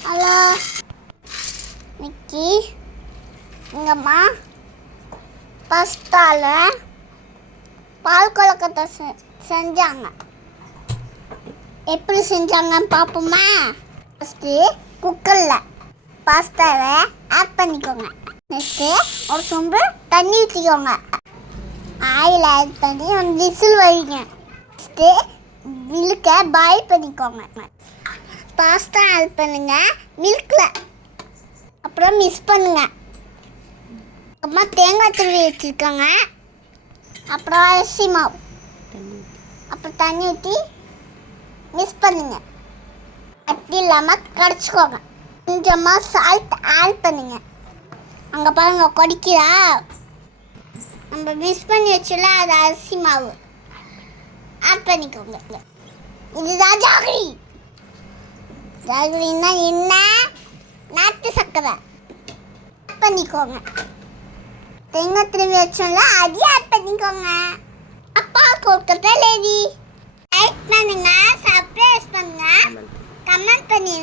Hello நிக்கி, எங்கம்மா பாஸ்தால பால் கொழுக்கட்டை செஞ்சாங்க. எப்படி செஞ்சாங்கன்னு பார்ப்போமா? ஃபஸ்ட்டு குக்கரில் பாஸ்தாவை ஆட் பண்ணிக்கோங்க. நெக்ஸ்ட்டு ஒரு சொம்பு தண்ணி ஊற்றிக்கோங்க. ஆயில் ஆட் பண்ணி ஒரு விசில் வைங்க. நெக்ஸ்ட்டு மில்கை பாயில் பண்ணிக்கோங்க. பாஸ்தா ஆட் பண்ணுங்க மில்கில். அப்புறம் மிக்ஸ் பண்ணுங்க. அப்புறமா தேங்காய் துருவி வச்சுருக்கோங்க. அப்புறம் அரிசி மாவு, அப்புறம் தண்ணி ஊற்றி மிக்ஸ் பண்ணுங்க. அப்படி இல்லாமல் கரைச்சிக்கோங்க. கொஞ்சமாக சால்ட் ஆட் பண்ணுங்க. அங்கே பாருங்க கொதிக்கிறா. நம்ம மிக்ஸ் பண்ணி வச்சுல அது அரிசி மாவு ஆட் பண்ணிக்கோங்க. இதுதான் ஜாகரி. ஜாகரின்னா என்ன? நாட்டு சர்க்கரை ஆட் பண்ணிக்கோங்க. தேங்காய் திரும்பி வச்சோம்ல அதையும் ஆட் பண்ணிக்கோங்க. அப்பா கொழுக்கட்டை ரெடி. லைக் பண்ணுங்க, சப்ஸ்கிரைப் பண்ணுங்க, கமெண்ட் பண்ணி